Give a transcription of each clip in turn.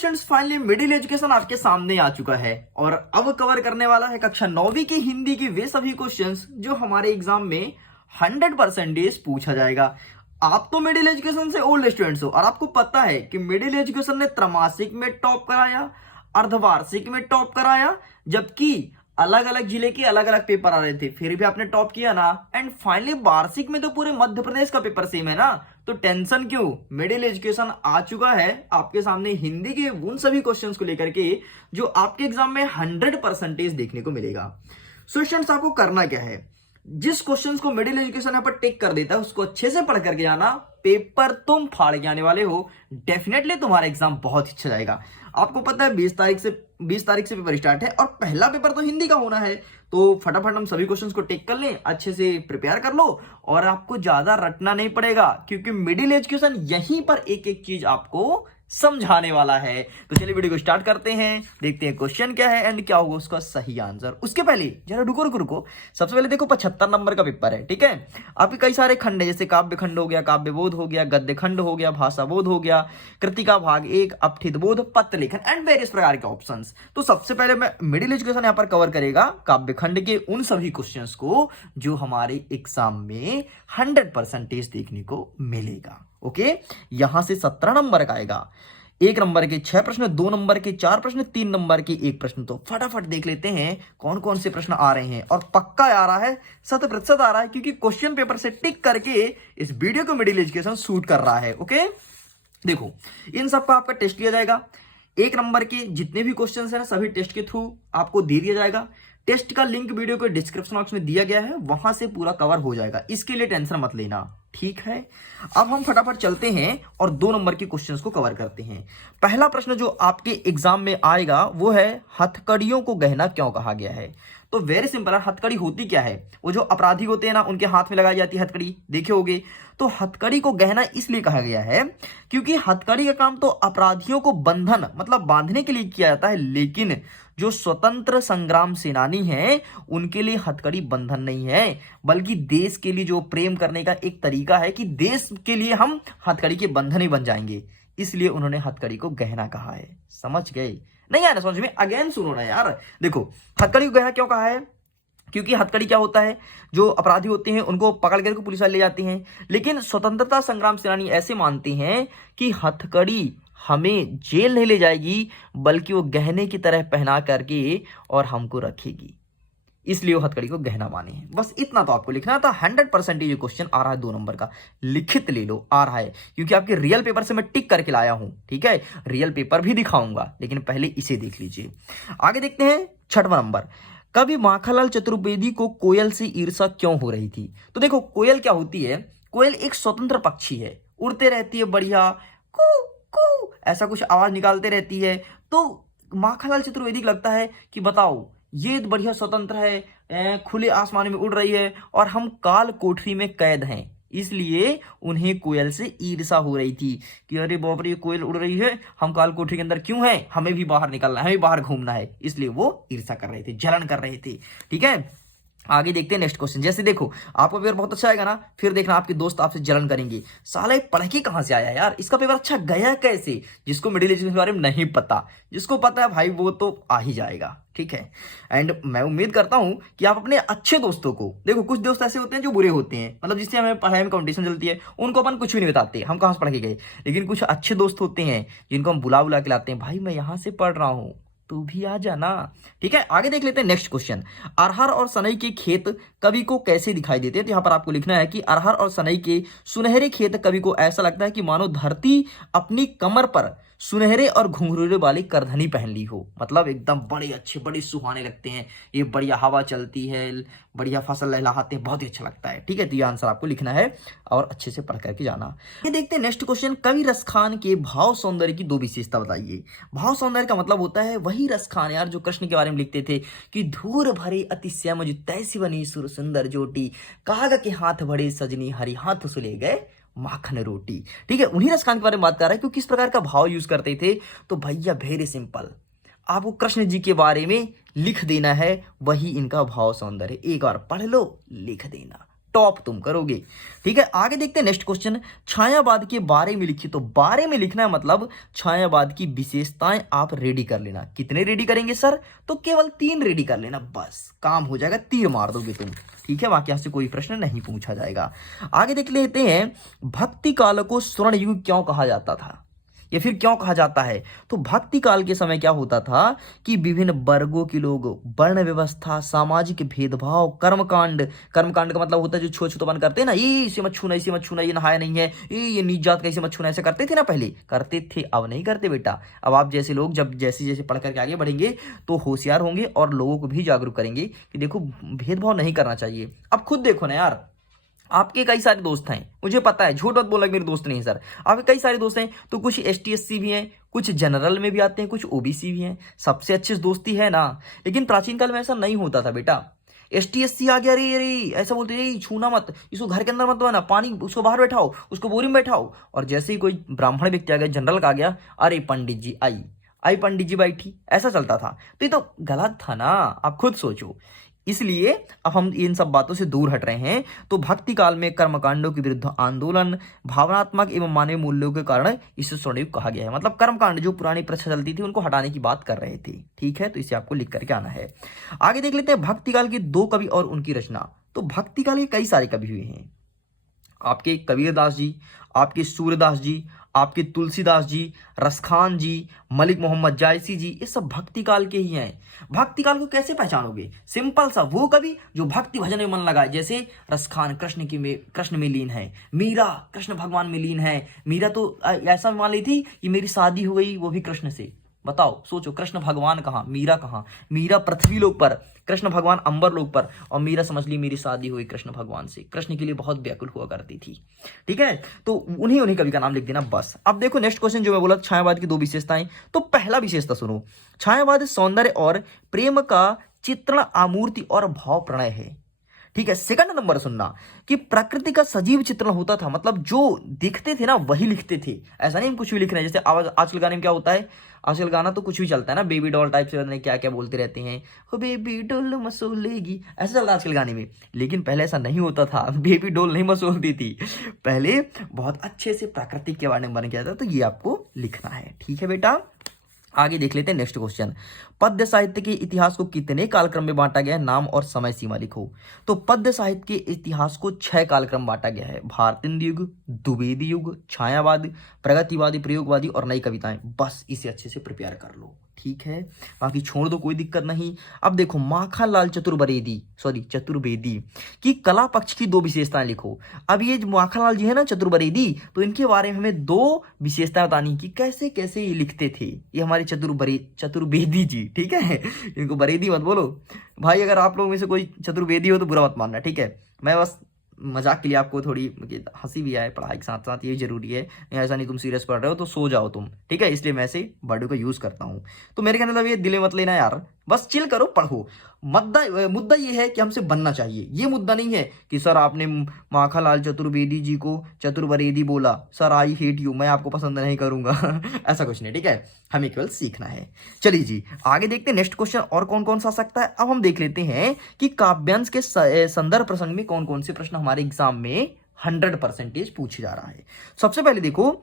Students finally middle education आपके सामने आ चुका है और अब कवर करने वाला है कक्षा 9वीं की हिंदी के वे सभी क्वेश्चंस जो हमारे एग्जाम में 100% पूछा जाएगा। आप तो मिडिल एजुकेशन से ओल्ड स्टूडेंट्स हो और आपको पता है कि मिडिल एजुकेशन ने त्रैमासिक में टॉप कराया, अर्धवार्षिक में टॉप कराया, जबकि अलग अलग जिले के अलग अलग पेपर आ रहे थे, फिर भी आपने टॉप किया ना। एंड फाइनली वार्षिक में तो पूरे मध्य प्रदेश का पेपर सेम है ना, तो टेंशन क्यों। मिडिल एजुकेशन आ चुका है आपके सामने हिंदी के उन सभी क्वेश्चंस को लेकर के जो आपके एग्जाम में 100% देखने को मिलेगा। सो स्टूडेंट्स आपको करना क्या है, जिस क्वेश्चंस को मिडिल एजुकेशन यहाँ पर टिक कर देता है उसको अच्छे से पढ़ करके जाना। पेपर तुम फाड़ के आने वाले हो, डेफिनेटली तुम्हारा एग्जाम बहुत अच्छा जाएगा। आपको पता है 20 तारीख से पेपर स्टार्ट है और पहला पेपर तो हिंदी का होना है, तो फटाफट हम सभी क्वेश्चंस को टिक कर लें, अच्छे से प्रिपेयर कर लो और आपको ज्यादा रटना नहीं पड़ेगा क्योंकि मिडिल एजुकेशन यहीं पर एक एक चीज आपको समझाने वाला है। तो चलिए वीडियो को स्टार्ट करते हैं, देखते हैं क्वेश्चन क्या है एंड क्या होगा उसका सही आंसर। उसके पहले जरा रुको, सबसे पहले देखो 75 नंबर का पेपर है, ठीक है। आपके कई सारे खंड है, जैसे काव्य खंड हो गया, काव्य बोध हो गया, गद्य खंड हो गया, भाषा बोध हो गया, कृतिका भाग 1, अपठित बोध, पत्र लेखन एंड वेरियस प्रकार के ऑप्शंस। तो सबसे पहले मैं मिडिल एजुकेशन यहाँ पर कवर करेगा काव्य खंड के उन सभी क्वेश्चन को जो हमारे एग्जाम में 100% देखने को मिलेगा। ओके, यहां से 17 नंबर का आएगा, 1 नंबर के 6 प्रश्न, 2 नंबर के 4 प्रश्न, 3 नंबर के 1 प्रश्न। तो फटाफट देख लेते हैं कौन कौन से प्रश्न आ रहे हैं और पक्का आ रहा है, 100% आ रहा है क्योंकि क्वेश्चन पेपर से टिक करके इस वीडियो को मिडिल एजुकेशन शूट कर रहा है। ओके, देखो इन सबका आपका टेस्ट लिया जाएगा। 1 नंबर के जितने भी क्वेश्चन है ना सभी टेस्ट के थ्रू आपको दे दिया जाएगा। टेस्ट का लिंक वीडियो के डिस्क्रिप्शन बॉक्स में दिया गया है, वहां से पूरा कवर हो जाएगा, इसके लिए टेंशन मत लेना, ठीक है। अब हम फटाफट चलते हैं और 2 नंबर के क्वेश्चंस को कवर करते हैं। पहला प्रश्न जो आपके एग्जाम में आएगा वो है हथकड़ियों को गहना क्यों कहा गया है। तो वेरी सिंपल है, हथकड़ी होती क्या है, वो जो अपराधी होते हैं ना उनके हाथ में लगाई जाती है हथकड़ी, देखे होगे। तो हथकड़ी को गहना इसलिए कहा गया है क्योंकि हथकड़ी का काम तो अपराधियों को बंधन मतलब बांधने के लिए किया जाता है, लेकिन जो स्वतंत्र संग्राम सेनानी हैं उनके लिए हथकड़ी बंधन नहीं है, बल्कि देश के लिए जो प्रेम करने का एक तरीका है कि देश के लिए हम हथकड़ी के बंधन ही बन जाएंगे, इसलिए उन्होंने हथकड़ी को गहना कहा है। समझ गए? नहीं आ रहा समझ में? अगेन सुनो ना यार, देखो हथकड़ी को गहना क्यों कहा है, क्योंकि हथकड़ी क्या होता है, जो अपराधी होते हैं उनको पकड़ करके पुलिस वाले ले जाते हैं, लेकिन स्वतंत्रता संग्राम सेनानी ऐसे मानते हैं कि हथकड़ी हमें जेल नहीं ले जाएगी बल्कि वो गहने की तरह पहना करके और हमको रखेगी, इसलिए वो हथकड़ी को गहना माने हैं। बस इतना तो आपको लिखना था। 100% ये क्वेश्चन आ रहा है 2 नंबर का, लिखित ले लो, आ रहा है क्योंकि आपके रियल पेपर से मैं टिक करके लाया हूं, ठीक है। रियल पेपर भी दिखाऊंगा लेकिन पहले इसे देख लीजिए। आगे देखते हैं 6वां नंबर, कवि माखनलाल चतुर्वेदी को कोयल से ईर्ष्या क्यों हो रही थी। तो देखो कोयल क्या होती है, कोयल एक स्वतंत्र पक्षी है, उड़ते रहती है बढ़िया, कू कू ऐसा कुछ आवाज निकालते रहती है। तो माखनलाल चतुर्वेदी को लगता है कि बताओ ये बढ़िया स्वतंत्र है, खुले आसमान में उड़ रही है और हम काल कोठरी में कैद हैं, इसलिए उन्हें कोयल से ईर्ष्या हो रही थी कि अरे बाप रे कोयल उड़ रही है, हम काल कोठरी के अंदर क्यों हैं, हमें भी बाहर निकलना है, हमें बाहर घूमना है, इसलिए वो ईर्ष्या कर रहे थे, जलन कर रहे थे, ठीक है। आगे देखते हैं नेक्स्ट क्वेश्चन। जैसे देखो आपका पेपर बहुत अच्छा आएगा ना, फिर देखना आपके दोस्त आपसे जलन करेंगे, साला ये पढ़ के कहां से आया यार, इसका पेपर अच्छा गया कैसे। जिसको मिडिल एजुकेशन के बारे में नहीं पता, जिसको पता है भाई वो तो आ ही जाएगा, ठीक है। एंड मैं उम्मीद करता हूं कि आप अपने अच्छे दोस्तों को, देखो कुछ दोस्त ऐसे होते हैं जो बुरे होते हैं, मतलब जिससे हमें पढ़ाई में कंपटीशन चलती है, उनको अपन कुछ भी नहीं बताते, हम कहां से पढ़ के गए। लेकिन कुछ अच्छे दोस्त होते हैं जिनको हम बुला बुला के लाते हैं, भाई मैं यहां से पढ़ रहा हूं तू भी आ जाना, ठीक है। आगे देख लेते हैं नेक्स्ट क्वेश्चन, अरहर और सनई के खेत कवि को कैसे दिखाई देते हैं। तो यहां पर आपको लिखना है कि अरहर और सनई के सुनहरे खेत कवि को ऐसा लगता है कि मानो धरती अपनी कमर पर सुनहरे और घुंघरूरे वाली करधनी पहन ली हो, मतलब एकदम बड़े अच्छे बड़े सुहाने लगते हैं, ये बढ़िया हवा चलती है, बढ़िया फसल लहलहाते हैं, बहुत ही अच्छा लगता है, ठीक है। तो ये आंसर आपको लिखना है और अच्छे से पढ़ करके जाना। ये देखते हैं नेक्स्ट क्वेश्चन, कवि रसखान के भाव सौंदर्य की 2 विशेषता बताइए। भाव सौंदर्य का मतलब होता है वही रसखान यार जो कृष्ण के बारे में लिखते थे कि धूर भरे अति श्याम जो तैसी बनी सुर सुंदर जोटी, काग के हाथ बड़े सजनी हरि हाथ सुले गए माखन रोटी, ठीक है। उन्हीं रसखान के बारे में बात कर रहा है कि किस प्रकार का भाव यूज करते थे। तो भैया वेरी सिंपल, आपको कृष्ण जी के बारे में लिख देना है, वही इनका भाव सौंदर्य, एक बार पढ़ लो लिख देना, टॉप तुम करोगे। ठीक है, आगे देखते हैं नेक्स्ट क्वेश्चन। छायावाद के बारे में लिखिए। तो बारे में लिखना है मतलब छायावाद की विशेषताएं आप रेडी कर लेना। कितने रेडी करेंगे सर? तो केवल 3 रेडी कर लेना, बस काम हो जाएगा, तीर मार दोगे तुम। ठीक है, बाकी यहां से कोई प्रश्न नहीं पूछा जाएगा। आगे देख लेते हैं, भक्ति काल को स्वर्ण युग क्यों कहा जाता था या फिर क्यों कहा जाता है? तो भक्ति काल के समय क्या होता था कि विभिन्न वर्गों के लोग, वर्ण व्यवस्था, सामाजिक भेदभाव, कर्मकांड का मतलब होता है जो छुआछूतपन करते हैं ना, ये इसे मत छूना, इसे मत छूना, ये नहाया नहीं है, ये नीच जात का, इसे मत छूना, ऐसे करते थे ना, पहले करते थे, अब नहीं करते बेटा। अब आप जैसे लोग जब जैसे जैसे पढ़ करके आगे बढ़ेंगे तो होशियार होंगे और लोगों को भी जागरूक करेंगे कि देखो भेदभाव नहीं करना चाहिए। अब खुद देखो ना यार, आपके कई सारे दोस्त हैं, मुझे पता है, झूठ मत बोलना मेरे दोस्त नहीं है सर, आपके कई सारे दोस्त हैं, तो कुछ ST SC भी हैं, कुछ जनरल में भी आते हैं, कुछ OBC भी हैं, सबसे अच्छी दोस्ती है ना। लेकिन प्राचीन काल में ऐसा नहीं होता था बेटा। ST SC आ गया, अरे अरे ऐसा बोलते, अरे छूना मत, इसको घर के अंदर मत बना, पानी उसको बाहर बैठाओ, उसको बोरी में बैठाओ। और जैसे ही कोई ब्राह्मण व्यक्ति आ गया, जनरल का आ गया, अरे पंडित जी आई पंडित जी बैठी, ऐसा चलता था। तो ये तो गलत था ना, आप खुद सोचो। इसलिए अब हम इन सब बातों से दूर हट रहे हैं। तो भक्ति काल में कर्मकांडों के विरुद्ध आंदोलन, भावनात्मक एवं मानवीय मूल्यों के कारण इसे स्वर्णयुग कहा गया है। मतलब कर्मकांड जो पुरानी प्रथा चलती थी उनको हटाने की बात कर रहे थे। ठीक है, तो इसे आपको लिख करके आना है। आगे देख लेते हैं भक्ति काल के 2 कवि और उनकी रचना। तो भक्ति काल के कई सारे कवि हुए हैं, आपके कबीरदास जी, आपके सूरदास जी, आपके तुलसीदास जी, रसखान जी, मलिक मोहम्मद जायसी जी, ये सब भक्ति काल के ही हैं। भक्ति काल को कैसे पहचानोगे? सिंपल सा, वो कवि जो भक्ति भजन में मन लगाए, जैसे रसखान कृष्ण में लीन है, मीरा कृष्ण भगवान में लीन है। मीरा तो ऐसा मान ली थी कि मेरी शादी हो गई वो भी कृष्ण से। बताओ, सोचो, कृष्ण भगवान कहाँ, मीरा कहाँ? मीरा पृथ्वी लोक पर, कृष्ण भगवान अंबर लोक पर, और मीरा समझ ली मेरी शादी हुई कृष्ण भगवान से। कृष्ण के लिए बहुत व्याकुल हुआ करती थी। ठीक है, तो उन्हीं कवि का नाम लिख देना बस। अब देखो नेक्स्ट क्वेश्चन जो मैं बोला, छायावाद की 2 विशेषताएं। तो पहला विशेषता सुनो, छायावाद सौंदर्य और प्रेम का चित्रण, आमूर्ति और भाव प्रणय है। ठीक है, सेकंड नंबर सुनना कि प्रकृति का सजीव चित्रण होता था, मतलब जो दिखते थे ना वही लिखते थे। ऐसा नहीं हम कुछ भी लिख रहे हैं, जैसे आजकल गाने में क्या होता है, आजकल गाना तो कुछ भी चलता है ना, बेबी डॉल टाइप से क्या क्या बोलते रहते हैं, हो बेबी डॉल मसोलेगी, ऐसा चलता है आजकल गाने में। लेकिन पहले ऐसा नहीं होता था, बेबी डॉल नहीं मसोलती थी, पहले बहुत अच्छे से प्राकृतिक के बारे में बन गया था। तो ये आपको लिखना है। ठीक है बेटा, आगे देख लेते हैं नेक्स्ट क्वेश्चन। पद्य साहित्य के इतिहास को कितने कालक्रम में बांटा गया है? नाम और समय सीमा लिखो। तो पद्य साहित्य के इतिहास को 6 कालक्रम बांटा गया है। भारतेंदु युग, द्विवेदी युग, छायावाद, प्रगतिवादी, प्रयोगवादी और नई कविताएं। बस इसे अच्छे से प्रिपेयर कर लो। ठीक है, बाकी छोड़ दो, कोई दिक्कत नहीं। अब देखो, माखनलाल चतुर्वेदी की कला पक्ष की 2 विशेषताएं लिखो। अब ये माखनलाल जी है ना चतुर्वेदी, तो इनके बारे में हमें 2 विशेषताएं बतानी कि कैसे कैसे ये लिखते थे। ये हमारे चतुर्वेदी जी, ठीक है, इनको बरेदी मत बोलो भाई। अगर आप लोगों में से कोई चतुर्वेदी हो तो बुरा मत मानना। ठीक है, मैं बस मजाक के लिए आपको थोड़ी हंसी भी आए, पढ़ाई के साथ साथ ये जरूरी है। ऐसा नहीं तुम सीरियस पढ़ रहे हो तो सो जाओ तुम। ठीक है, इसलिए मैं ऐसे वर्ड का यूज करता हूँ। तो मेरे कहने मतलब ये दिल में मत लेना यार, बस चिल करो, पढ़ो। मुद्दा ये है कि हमसे बनना चाहिए। ये मुद्दा नहीं है कि सर आपने माखनलाल चतुर्वेदी जी को चतुर्वेदी बोला, सर आई हेट यू, मैं आपको पसंद नहीं करूंगा ऐसा कुछ नहीं। ठीक है, हमें केवल सीखना है। चलिए जी, आगे देखते हैं नेक्स्ट क्वेश्चन और कौन कौन सा आ सकता है। अब हम देख लेते हैं कि काव्यांश के संदर्भ प्रसंग में कौन कौन से प्रश्न हमारे एग्जाम में 100% पूछे जा रहा है। सबसे पहले देखो,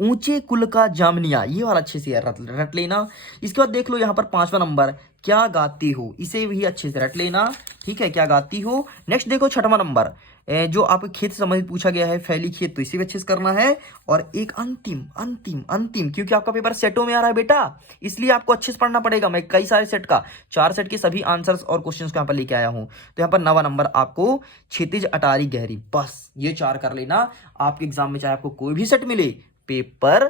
ऊंचे कुल का जामनिया, ये वाला अच्छे से रट लेना। इसके बाद देख लो यहाँ पर 5वां नंबर, क्या गाती हो, इसे भी अच्छे से रट लेना। ठीक है, क्या गाती हो। नेक्स्ट देखो 6वां नंबर, जो आपको खेत से संबंधित पूछा गया है, फैली खेत, तो इसे भी अच्छे से करना है। और एक अंतिम क्योंकि आपका पेपर सेटों में आ रहा है बेटा, इसलिए आपको अच्छे से पढ़ना पड़ेगा। मैं कई सारे सेट का 4 सेट के सभी आंसर्स और क्वेश्चंस को यहाँ पर लेके आया हूं। तो यहाँ पर 9वां नंबर आपको क्षितिज अटारी गहरी, बस ये 4 कर लेना। आपके एग्जाम में चाहे आपको कोई भी सेट मिले, पेपर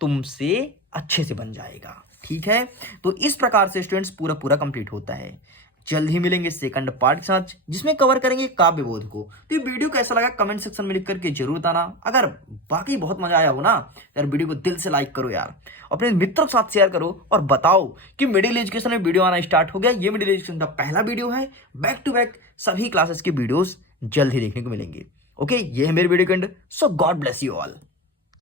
तुमसे अच्छे से बन जाएगा। ठीक है, तो इस प्रकार से स्टूडेंट्स पूरा कंप्लीट होता है। जल्द ही मिलेंगे सेकंड पार्ट के साथ, जिसमें कवर करेंगे काव्य बोध को। तो ये वीडियो कैसा लगा कमेंट सेक्शन में लिख करके जरूर बताना। अगर बाकी बहुत मजा आया हो ना यार, वीडियो को दिल से लाइक करो यार, अपने मित्रों के साथ शेयर करो और बताओ कि मिडिल एजुकेशन में वीडियो आना स्टार्ट हो गया। ये मिडिल एजुकेशन का पहला वीडियो है, बैक टू बैक सभी क्लासेस के वीडियोस जल्द ही देखने को मिलेंगे। ओके, ये है मेरे वीडियो के and. So God bless you all.